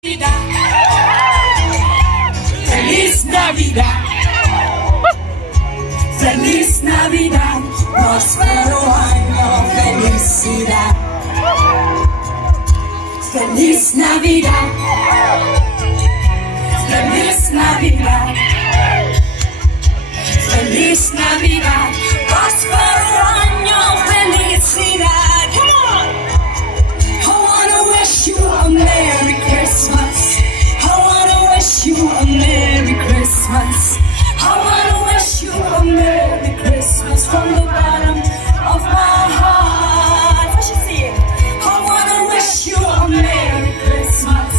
Feliz Navidad, feliz Navidad, próspero año, felicidad. Feliz Navidad, feliz Navidad, feliz Navidad, próspero año, felicidad. Come on! I wanna wish you a Merry Christmas. I wanna wish you a Merry Christmas. I wanna wish you a Merry Christmas from the bottom of my heart. What you see? I wanna wish you a Merry Christmas.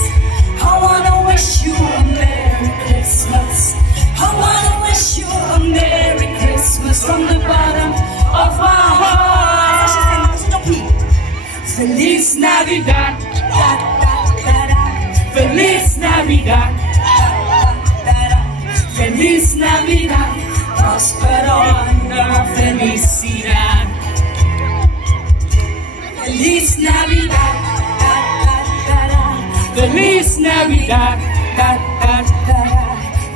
I wanna wish you a Merry Christmas. I wanna wish you a Merry Christmas from the bottom of my heart. Feliz Navidad, feliz Navidad, feliz Navidad, próspero año, felicidad. Feliz Navidad, feliz Navidad,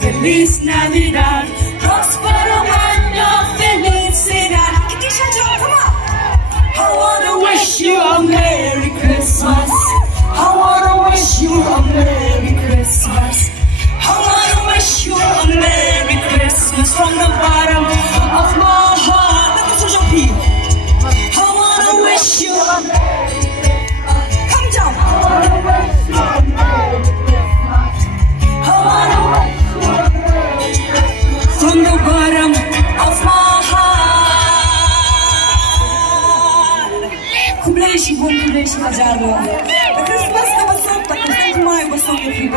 feliz Navidad, próspero año, felicidad. Come on. I wanna wish you a Merry Christmas. I wanna wish you a Merry Christmas. I wanna wish you a Merry Christmas from the bottom of my heart. Look at social people. I wanna wish you a Merry Christmas. Come down. I wanna wish you a Merry Christmas. I wanna wish you a Merry Christmas from the bottom of my Cumpleixi, bom cumpleixi, Rajado. A Christmas na wasap, tapos na kumain, gusto ko yung